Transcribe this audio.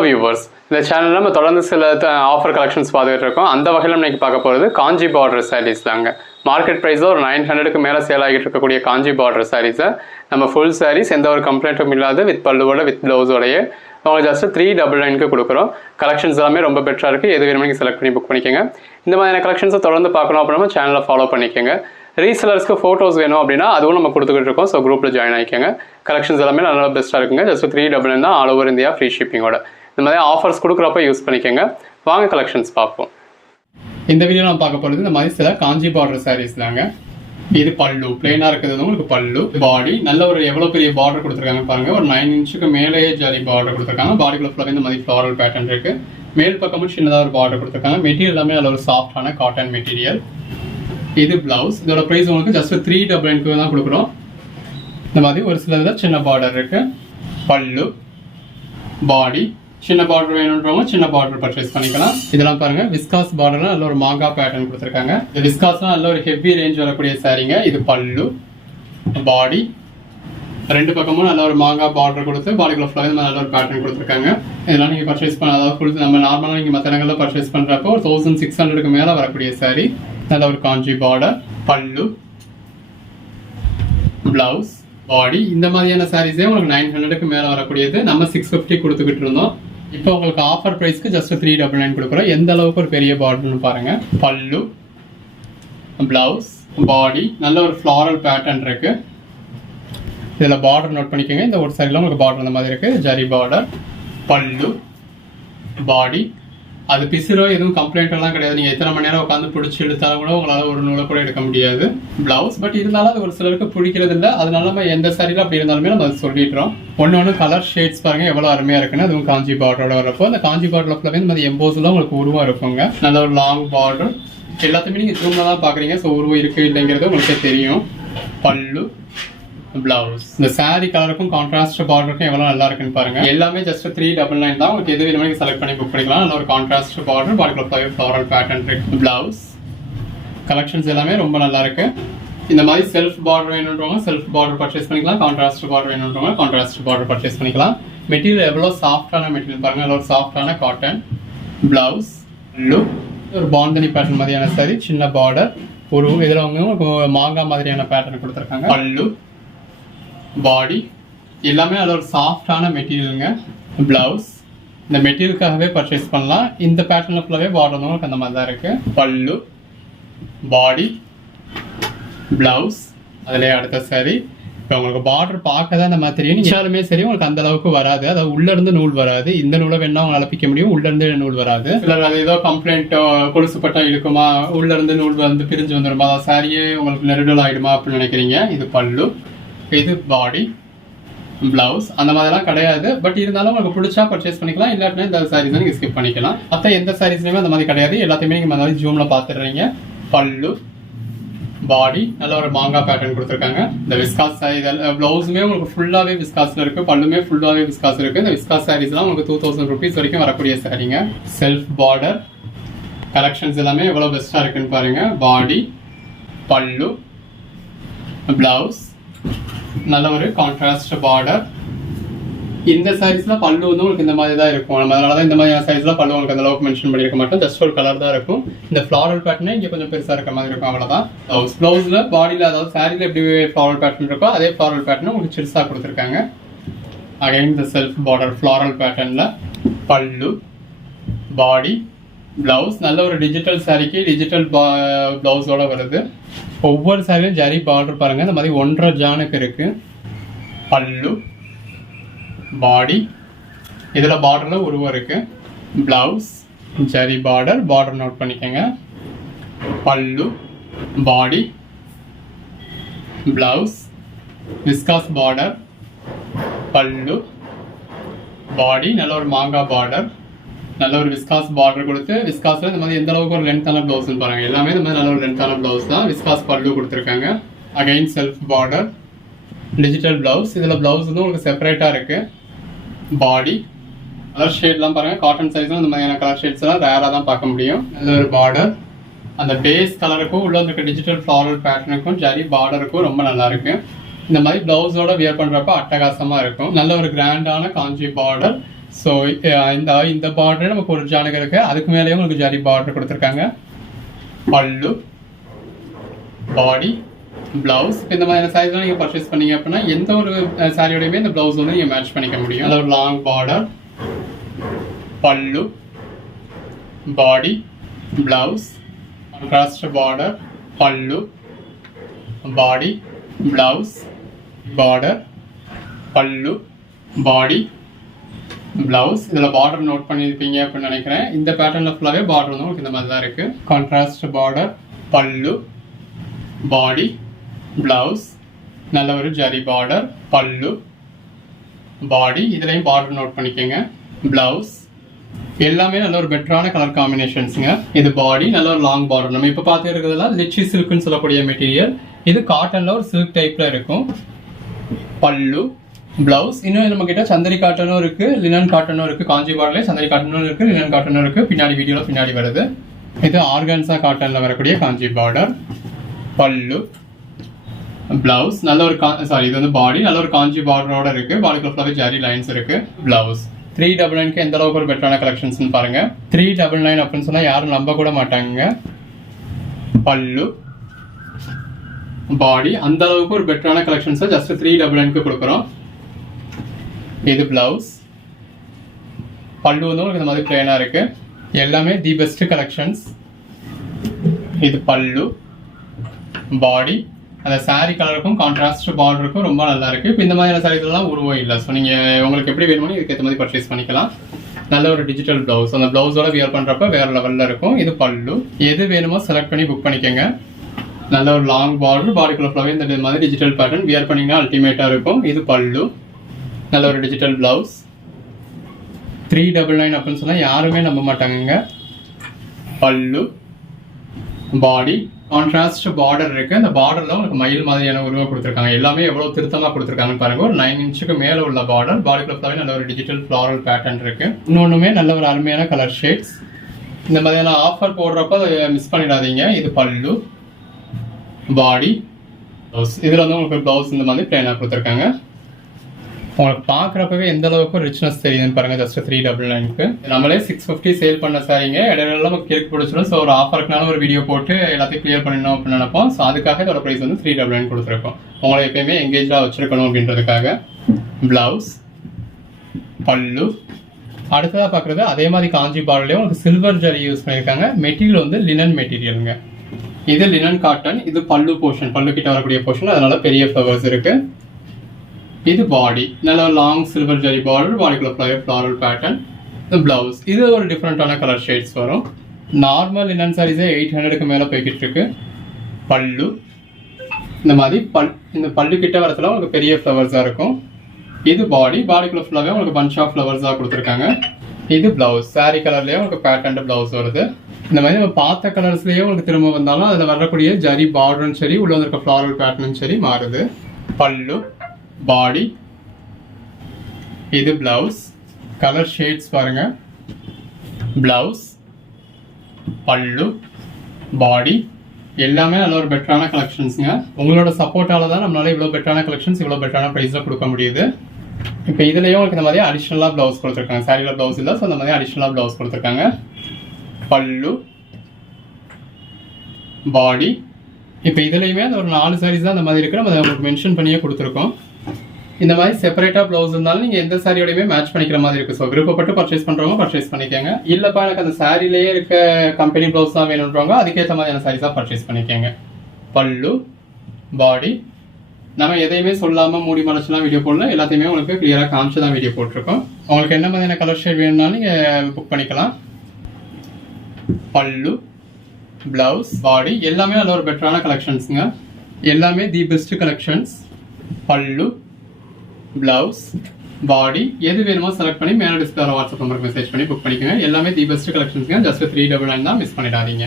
Viewers, இந்த சேனலில் நம்ம தொடர்ந்து சில ஆஃபர் கலெக்ஷன்ஸ் பார்த்துட்டு இருக்கோம். அந்த வகையில் இன்றைக்கி பார்க்க போகிறது காஞ்சி பார்டர் சாரீஸ் தாங்க. மார்க்கெட் ப்ரைஸில் ஒரு 900க்கு மேலே சேல் ஆகிட்டு இருக்கக்கூடிய காஞ்சி பார்டர் சாரீஸை நம்ம ஃபுல் சாரீஸ் எந்த ஒரு கம்ப்ளைண்ட்டும் இல்லாத வித் பல்லுவோட வித் ப்ளவுஸோடையே உங்களுக்கு ஜஸ்ட் 399க்கு கொடுக்குறோம். கலெக்ஷன்ஸ் எல்லாமே ரொம்ப பெட்டராக இருக்குது. எது வேணுமோ நீங்கள் செலக்ட் பண்ணி புக் பண்ணிக்கோங்க. இந்த மாதிரியான கலெக்ஷன்ஸை தொடர்ந்து பார்க்கணும் அப்படின்னா சேனலை ஃபாலோ பண்ணிக்கோங்க. ரீசெலர்ஸ்க்கு ஃபோட்டோஸ் வேணும் அப்படின்னா அதுவும் நம்ம கொடுத்துக்கிட்டு இருக்கோம். ஸோ குரூப்பில் ஜாயின் ஆகிக்கோங்க. கலெக்ஷன்ஸ் எல்லாமே நல்லா பெஸ்ட்டாக இருக்குங்க. ஜஸ்ட் 399 தான், ஆல் ஓவர் இந்தியா ஃப்ரீ ஷிப்பிங்கோட. இந்த மாதிரி ஆஃபர்ஸ் கொடுக்குறப்ப யூஸ் பண்ணிக்கோங்க. வாங்க கலெக்ஷன்ஸ் பார்ப்போம். இந்த வீடியோ நம்ம பார்க்க போகிறது இந்த மாதிரி சில காஞ்சி பார்டர் சாரீஸ் தாங்க. இது பல்லு பிளெயினாக இருக்கிறது உங்களுக்கு பல்லு. பாடி நல்ல ஒரு எவ்வளோ பெரிய பார்டர் கொடுத்துருக்காங்க பாருங்கள். ஒரு 9 இன்ச்சுக்கு மேலேயே ஜாலி பார்டர் கொடுத்துருக்காங்க. பாடிக்குள்ள ஃபுல்லாக இந்த மாதிரி ஃப்ளாரல் பேட்டர்ன் இருக்குது. மேல் பக்கமும் சின்னதாக ஒரு பார்டர் கொடுத்துருக்காங்க. மெட்டீரியல் எல்லாமே நல்ல ஒரு சாஃப்டான காட்டன் மெட்டீரியல். இது பிளவுஸ். இதோட ப்ரைஸ் உங்களுக்கு ஜஸ்ட் 399 தான் கொடுக்குறோம். இந்த மாதிரி ஒரு சில இதில் சின்ன பார்டர் இருக்குது. பல்லு பாடி சின்ன பார்டர் வேணுன்றவங்க சின்ன பார்டர் பர்ச்சேஸ் பண்ணிக்கலாம். இதெல்லாம் பாருங்க விஸ்காஸ் பார்டர்ல நல்ல ஒரு மாங்கா பேட்டர்ன் கொடுத்துருக்காங்க. இந்த விஸ்காஸ்லாம் நல்ல ஒரு ஹெவி ரேஞ்ச் வரக்கூடிய சாரீங்க. இது பல்லு பாடி ரெண்டு பக்கமும் நல்ல ஒரு மாங்கா பார்டர் கொடுத்து பாடிக்குள்ள ஃபுல்லாக நல்ல ஒரு பேட்டர்ன் கொடுத்துருக்காங்க. இதெல்லாம் நீங்கள் பர்ச்சேஸ் பண்ண அதாவது ஃபுல் நம்ம நார்மலாக நீங்கள் மற்ற இடங்களில் பர்ச்சேஸ் பண்ணுறப்போ ஒரு 1600க்கு மேலே வரக்கூடிய சாரீ. நல்ல ஒரு காஞ்சி பார்டர் பல்லு பிளவுஸ் பாடி. இந்த மாதிரியான சாரீஸே உங்களுக்கு 900க்கு மேலே வரக்கூடியது நம்ம 650 கொடுத்துக்கிட்டு இருந்தோம். இப்போ உங்களுக்கு ஆஃபர் ப்ரைஸ்க்கு ஜஸ்ட் 399 கொடுக்குறோம். எந்த அளவுக்கு ஒரு பெரிய பார்டர்னு பாருங்க. பல்லு பிளவுஸ் பாடி நல்ல ஒரு ஃப்ளாரல் பேட்டர்ன் இருக்கு. இதில் பார்டர் நோட் பண்ணிக்கோங்க. இந்த ஒரு சைடில் உங்களுக்கு பார்டர் அந்த மாதிரி இருக்கு. ஜரி பார்டர் பல்லு பாடி. அது பிசுரோ எதுவும் கம்ப்ளைண்ட் எல்லாம் கிடையாது. நீங்கள் எத்தனை மணி நேரம் உட்காந்து பிடிச்சி இழுத்தாலும் கூட உங்களால் ஒரு நூலை கூட எடுக்க முடியாது. பிளவுஸ் பட் இருந்தாலும் அது ஒரு சிலருக்கு பிடிக்கிறது இல்லை. அதனால நம்ம எந்த சாரியில் அப்படி இருந்தாலுமே நம்ம அதை சொல்லிடுறோம். ஒன்று கலர் ஷேட்ஸ் பாருங்க எவ்வளோ அருமையாக இருக்குன்னு. அதுவும் காஞ்சி பார்டரோட வரப்போ அந்த காஞ்சி பார்டர் ஃபுல்லாகவே இந்த மாதிரி எம்போஸ்லாம் உங்களுக்கு உருவம் இருக்குங்க. நல்ல ஒரு லாங் பார்டர். எல்லாத்தையுமே நீங்கள் ஜூமில் தான் பார்க்குறீங்க. ஸோ உருவம் இருக்குது இல்லைங்கிறது உங்களுக்கே தெரியும். பல்லு பிளவுஸ். இந்த சாரி கலருக்கும் கான்ட்ராஸ்ட் பார்டருக்கும் எவ்வளோ நல்லா இருக்குன்னு பாருங்க. எல்லாமே ஜஸ்ட் 399 தான். உங்களுக்கு எது வேணுமோ செலக்ட் பண்ணி புக் பண்ணிக்கலாம். நல்ல ஒரு கான்ட்ராஸ்ட் பார்டர் பாடிக்குள்ள ஃப்ளாரல் பேட்டர்ன் இருக்கு. பிளவுஸ் கலெக்ஷன்ஸ் எல்லாமே ரொம்ப நல்லா இருக்கு. இந்த மாதிரி செல்ஃப் பார்டர் வேணுன்றவங்க செல்ஃப் பார்டர் பர்ச்சேஸ் பண்ணிக்கலாம். கான்ட்ராஸ்ட் பார்டர் வேணுன்றவங்க கான்ட்ராஸ்ட் பார்டர் பர்ச்சேஸ் பண்ணிக்கலாம். மெட்டீரியல் எவ்வளோ சாஃப்டான மெட்டீரியல் பாருங்க. நல்ல ஒரு சாஃப்டான காட்டன். பிளவுஸ் லுக் ஒரு பாந்தனி பேட்டர்ன் மாதிரியான சாரி. சின்ன பார்டர் ஒரு இதில் அவங்க மாங்கா மாதிரியான பேட்டர்ன் கொடுத்துருக்காங்க. பல்லு பாடி எல்லாமே அதில் ஒரு சாஃப்டான மெட்டீரியலுங்க. பிளவுஸ் இந்த மெட்டீரியலுக்காகவே பர்ச்சேஸ் பண்ணலாம். இந்த பேட்டர்னில் ஃபுல்லாகவே பார்டர் உங்களுக்கு அந்த மாதிரி தான் இருக்குது. பல்லு பாடி பிளவுஸ் அதிலே அடுத்த சாரி. இப்போ உங்களுக்கு பார்டர் பார்க்க தான் அந்த மாதிரி தெரியும். நிச்சாலுமே சரி உங்களுக்கு அந்த அளவுக்கு வராது. அதாவது உள்ளேருந்து நூல் வராது. இந்த நூலை வேணா உங்களால் பிக்க முடியும். உள்ளேருந்து நூல் வராது. சிலர் அது ஏதோ கம்ப்ளைண்ட் கொலுசுப்பட்டா இழுக்குமா, உள்ளேருந்து நூல் வந்து பிரிஞ்சு வந்துடுமா, சாரியே உங்களுக்கு நெருடல் ஆகிடுமா அப்படின்னு நினைக்கிறீங்க. இது பல்லு இது பாடி பிளவுஸ் அந்த மாதிரிலாம் கிடையாது. பட் இருந்தாலும் உங்களுக்கு பிடிச்சா பர்ச்சேஸ் பண்ணிக்கலாம். இல்லாட்டினா இந்த சாரீஸ் நீங்கள் ஸ்கிப் பண்ணிக்கலாம். மற்ற எந்த சாரீஸ்லையுமே அந்த மாதிரி கிடையாது. எல்லாத்தையுமே நீங்கள் மாதிரி ஜூமில் பார்த்துடுறீங்க. பல்லு பாடி நல்ல ஒரு மாங்கா பேட்டர்ன் கொடுத்துருக்காங்க. இந்த விஸ்காஸ் சாரீ பிளவுஸுமே உங்களுக்கு ஃபுல்லாகவே விஸ்காஸில் இருக்குது. பல்லுமே ஃபுல்லாகவே விஸ்காஸ் இருக்குது. இந்த விஸ்காஸ் சாரீஸ்லாம் உங்களுக்கு 2000 rupees வரைக்கும் வரக்கூடிய சாரீங்க. செல்ஃப் பார்டர் கலெக்ஷன்ஸ் எல்லாமே எவ்வளோ பெஸ்ட்டாக இருக்குன்னு பாருங்கள். பாடி பல்லு பிளவுஸ் நல்ல ஒரு கான்ட்ராஸ்ட் பார்டர். இந்த சாரீஸ்ல பல்லு வந்து உங்களுக்கு இந்த மாதிரி தான் இருக்கும். நம்ம அதனால தான் இந்த மாதிரியான சாரீஸ்ல பல்லு உங்களுக்கு அந்த அளவுக்கு மென்ஷன் பண்ணியிருக்க மாட்டோம். ஜஸ்ட் ஒரு கலர் தான் இருக்கும். இந்த ஃப்ளாரல் பேட்டர்னே இங்கே கொஞ்சம் பெருசாக இருக்க மாதிரி இருக்கும். அவ்வளோதான். ப்ளவுஸில் பாடியில் அதாவது சாரீல எப்படி ஃப்ளாரல் பேட்டர்ன் இருக்கோ அதே ஃப்ளாரல் பேட்டர்ன் உங்களுக்கு சிறுசாக கொடுத்துருக்காங்க. அகைன் இந்த செல்ஃப் பார்டர் ஃப்ளாரல் பேட்டர்னில் பல்லு பாடி பிளவுஸ் நல்ல ஒரு டிஜிட்டல் சாரிக்கு டிஜிட்டல் பிளவுஸோட வருது. ஒவ்வொரு சாரியும் ஜரி பார்டர் பாருங்க. இந்த மாதிரி 1.5 ஜானுக்கு இருக்கு. பல்லு பாடி இதில் பார்டரில் உருவம் இருக்கு. பிளவுஸ் ஜரி பார்டர் நோட் பண்ணிக்கோங்க. பல்லு பாடி பிளவுஸ் விஸ்காஸ் பார்டர் பல்லு பாடி நல்ல ஒரு மாங்கா பார்டர். நல்ல ஒரு விஸ்காஸ் பார்டர் கொடுத்து விஸ்காஸில் இந்த மாதிரி எந்த அளவுக்கு ஒரு லென்த்தான ப்ளவுஸ்ன்னு பாருங்கள். எல்லாமே இந்த மாதிரி நல்ல ஒரு லென்த்தான ப்ளவுஸ் தான். விஸ்காஸ் பல்லு கொடுத்துருக்காங்க. Again self border digital blouse. இதில் ப்ளவுஸ் வந்து உங்களுக்கு செப்பரேட்டாக இருக்குது. பாடி கலர் ஷேட்லாம் பாருங்கள். காட்டன் சைஸும் இந்த மாதிரியான கலர் ஷேட்ஸ் எல்லாம் ரேராக தான் பார்க்க முடியும். நல்ல ஒரு பார்டர் அந்த பேஸ் கலருக்கும் உள்ள இருக்க டிஜிட்டல் ஃப்ளாரல் பேட்டர்னுக்கும் ஜரி பார்டருக்கும் ரொம்ப நல்லா இருக்குது. இந்த மாதிரி ப்ளவுஸோட வியர் பண்ணுறப்ப அட்டகாசமாக இருக்கும். நல்ல ஒரு கிராண்டான காஞ்சி பார்டர். ஸோ இந்த பார்டர் நமக்கு ஒரு ஜானுக்கு இருக்கு, அதுக்கு மேலேயும் உங்களுக்கு ஜரி பார்டர் கொடுத்துருக்காங்க. பல்லு, பாடி, பிளவுஸ். இந்த மாதிரியான சைஸ்லாம் நீங்கள் பர்ச்சேஸ் பண்ணீங்க அப்படின்னா எந்த ஒரு சாரியோடையுமே இந்த பிளவுஸ் வந்து நீங்கள் மேட்ச் பண்ணிக்க முடியும். அதில் ஒரு லாங் பார்டர், பல்லு, பாடி, பிளவுஸ், கான்ட்ராஸ்ட் பார்டர், பல்லு, பாடி, பிளவுஸ், பார்டர், பல்லு, பாடி, பிளவுஸ். இதில் பார்டர் நோட் பண்ணியிருப்பீங்க அப்படின்னு நினைக்கிறேன். இந்த பேட்டர்னில் ஃபுல்லாகவே பார்டர் வந்து உங்களுக்கு இந்த மாதிரி தான் இருக்குது. கான்ட்ராஸ்ட் பார்டர், பல்லு, பாடி, பிளவுஸ், நல்ல ஒரு ஜரி பார்டர், பல்லு, பாடி. இதுலேயும் பார்டர் நோட் பண்ணிக்கோங்க. பிளவுஸ் எல்லாமே நல்ல ஒரு பெட்டரான கலர் காம்பினேஷன்ஸுங்க. இது பாடி, நல்ல ஒரு லாங் பார்டர். நம்ம இப்போ பார்த்து இருக்கிறதுலாம் லிச்சி சில்க்னு சொல்லக்கூடிய மெட்டீரியல். இது காட்டனில் ஒரு சில்க் டைப்பில் இருக்கும். பல்லு, பிளவுஸ். இன்னும் நம்ம கிட்ட சந்தரி காட்டனும் இருக்கு, லினன் காட்டனும் இருக்கு. காஞ்சி பார்டர்லேயே சந்தரி காட்டனும் இருக்கு, லினன் காட்டனும் இருக்கு. பின்னாடி வீடியோவில் பின்னாடி வருது. இது ஆர்கான்சா காட்டனில் வரக்கூடிய காஞ்சி பார்டர், பல்லு, பிளவுஸ். நல்ல ஒரு இது வந்து பாடி, நல்ல ஒரு காஞ்சி பார்டரோட இருக்கு. பாடிக்குள்ள ஃபுல்லாவே ஜரி லைன்ஸ் இருக்கு. பிளவுஸ் 399 எந்த அளவுக்கு ஒரு பெட்டரான கலெக்ஷன்ஸ் பாருங்க. 399 அப்படின்னு சொன்னா யாரும் நம்ப கூட மாட்டாங்க. பல்லு, பாடி, அந்த அளவுக்கு ஒரு பெட்டரான கலெக்ஷன்ஸ் ஜஸ்ட் 399 கொடுக்குறோம். இது பிளவுஸ். பல்லு வந்து உங்களுக்கு இந்த மாதிரி பிளேனா இருக்கு. எல்லாமே தி பெஸ்ட் கலெக்ஷன்ஸ். இது பல்லு, பாடி. அந்த சாரீ கலருக்கும் கான்ட்ராஸ்ட் பார்டருக்கும் ரொம்ப நல்லா இருக்கு. இப்போ இந்த மாதிரியான சாரீஸ்லாம் உருவம் இல்லை. ஸோ நீங்கள் உங்களுக்கு எப்படி வேணுமோ இதுக்கு ஏற்ற மாதிரி பர்ச்சேஸ் பண்ணிக்கலாம். நல்ல ஒரு டிஜிட்டல் பிளவுஸ், அந்த பிளவுஸோட வியர் பண்ணுறப்ப வேற லெவலில் இருக்கும். இது பல்லு. எது வேணுமோ செலக்ட் பண்ணி புக் பண்ணிக்கோங்க. நல்ல ஒரு லாங் பார்டர், பாடிக்குள்ள ஃபுல்லாவே இந்த மாதிரி டிஜிட்டல் பேட்டர்ன் வியர் பண்ணிங்கன்னா அல்டிமேட்டாக இருக்கும். இது பல்லு, நல்ல ஒரு டிஜிட்டல் பிளவுஸ். 399 அப்படின்னு சொன்னால் யாருமே நம்ப மாட்டாங்க. பல்லு, பாடி, கான்ட்ராஸ்ட் பார்டர் இருக்கு. அந்த பார்டர்ல உங்களுக்கு மயில் மாதிரியான உருவம் கொடுத்துருக்காங்க. எல்லாமே எவ்வளவு திருத்தமா கொடுத்துருக்காங்கன்னு பாருங்க. ஒரு 9 இன்ச்சுக்கு மேல உள்ள பார்டர். பாடிக்குள்ள ஃபுல்லாவே நல்ல ஒரு டிஜிட்டல் ஃபிளாரல் பேட்டர்ன் இருக்கு. இன்னொன்னுமே நல்ல ஒரு அருமையான கலர் ஷேட்ஸ். இந்த மாதிரியான ஆஃபர் போடுறப்ப அதை மிஸ் பண்ணிடாதீங்க. இது பல்லு, பாடி, பிளவுஸ். இதுல வந்து உங்களுக்கு பிளவுஸ் இந்த மாதிரி பிளேனா கொடுத்துருக்காங்க. உங்களுக்கு பார்க்குறப்பவே எந்த அளவுக்கு ரிச்னஸ் தெரியுதுன்னு பாருங்க. ஜஸ்ட் 399க்கு நம்மளே 650 சேல் பண்ண சாரிங்க. இடையில நமக்கு கிளிக் பிடிச்சிடும். ஸோ ஒரு ஆஃபருக்குனால ஒரு வீடியோ போட்டு எல்லாத்தையும் கிளியர் பண்ணணும் அப்படின்னு நினைப்போம். ஸோ அதுக்காக இதோட ப்ரைஸ் வந்து 399 கொடுத்துருக்கோம். உங்களை எப்பயுமே எங்கேஜாக வச்சிருக்கணும் அப்படின்றதுக்காக. பிளவுஸ், பல்லு. அடுத்ததாக பார்க்குறது அதே மாதிரி காஞ்சி பார்டர்லேயே உங்களுக்கு சில்வர் ஜரி யூஸ் பண்ணியிருக்காங்க. மெட்டீரியல் வந்து லினன் மெட்டீரியலுங்க. இது லினன் காட்டன். இது பல்லு போர்ஷன், பல்லு கிட்ட வரக்கூடிய போர்ஷன். அதனால பெரிய ஃப்ளவர்ஸ் இருக்கு. இது பாடி, நல்ல லாங் சில்வர் ஜரி பார்டர், பாடிக்குள்ள ஃப்ளாரல் பேட்டர்ன். இந்த பிளவுஸ் இது ஒரு டிஃப்ரெண்டான கலர் ஷேட்ஸ் வரும். நார்மல் லினன் சாரீஸே 800க்கு மேலே போய்கிட்டு இருக்கு. பல்லு இந்த மாதிரி இந்த பல்லு கிட்ட வரத்துல உங்களுக்கு பெரிய ஃப்ளவர்ஸாக இருக்கும். இது பாடி, பாடிக்குள்ள ஃபுல்லாகவே உங்களுக்கு பஞ்ச் ஆஃப் ஃப்ளவர்ஸாக கொடுத்துருக்காங்க. இது பிளவுஸ், சாரீ கலர்லேயே உங்களுக்கு பேட்டர்ன் பிளவுஸ் வருது. இந்த மாதிரி நம்ம பார்த்த கலர்ஸ்லேயே உங்களுக்கு திரும்ப வந்தாலும் அதில் வரக்கூடிய ஜரி பார்டரும் சரி, உள்ள இருக்க ஃப்ளாரல் பேட்டர்னும் சரி மாறுது. பல்லு, பாடி, இது பிளவுஸ். கலர் ஷேட்ஸ் பாருங்க. பிளவுஸ், பல்லு, பாடி எல்லாமே நல்ல ஒரு பெட்டரான கலெக்ஷன்ஸுங்க. உங்களோட சப்போர்ட்டால தான் நம்மளால இவ்வளோ பெட்டரான கலெக்ஷன்ஸ் இவ்வளோ பெட்டரான ப்ரைஸில் கொடுக்க முடியுது. இப்போ இதுலேயும் உங்களுக்கு இந்த மாதிரி அடிஷ்னலாக ப்ளவுஸ் கொடுத்துருக்காங்க. சாரியில் ப்ளவுஸ் இல்லை, ஸோ இந்த மாதிரி அடிஷ்னலாக ப்ளவுஸ் கொடுத்துருக்காங்க. பல்லு, பாடி. இப்போ இதுலேயுமே அந்த ஒரு 4 சாரீஸ் தான் அந்த மாதிரி இருக்குது. நம்ம அதை உங்களுக்கு மென்ஷன் பண்ணியே கொடுத்துருக்கோம். இந்த மாதிரி செப்பரேட்டாக ப்ளவுஸ் இருந்தாலும் நீங்கள் எந்த சாரியோடையுமே மேட்ச் பண்ணிக்கிற மாதிரி இருக்குது. ஸோ விருப்பப்பட்டு பர்ச்சேஸ் பண்ணுறவங்க பர்ச்சேஸ் பண்ணிக்கோங்க. இல்லைப்பா எனக்கு அந்த சாரிலேயே இருக்க கம்பெனி ப்ளவுஸ் தான் வேணுன்றவங்க அதுக்கேற்ற மாதிரியான சாரீஸாக பர்ச்சேஸ் பண்ணிக்கோங்க. பல்லு, பாடி. நம்ம எதையுமே சொல்லாமல் மூடி மறைச்சலாம் வீடியோ போடல. எல்லாத்தையுமே உங்களுக்கு கிளியராக காமிச்சு தான் வீடியோ போட்டிருக்கோம். உங்களுக்கு என்ன மாதிரியான கலர் ஷேட் வேணும்னாலும் நீங்கள் புக் பண்ணிக்கலாம். பல்லு, பிளவுஸ், பாடி எல்லாமே நல்ல ஒரு பெட்டரான கலெக்ஷன்ஸுங்க. எல்லாமே தி பெஸ்ட் கலெக்ஷன்ஸ். பல்லு, பிளவுஸ், பாடி எது வேணுமோ செலக்ட் பண்ணி மேலே டிஸ்பிளே வாட்ஸ்அப் நம்பருக்கு மெசேஜ் பண்ணி புக் பண்ணிக்கோங்க. எல்லாமே தி பெஸ்ட் கலெக்ஷன்ஸ்ங்க. ஜஸ்ட் 399 தான், மிஸ் பண்ணிடாதீங்க.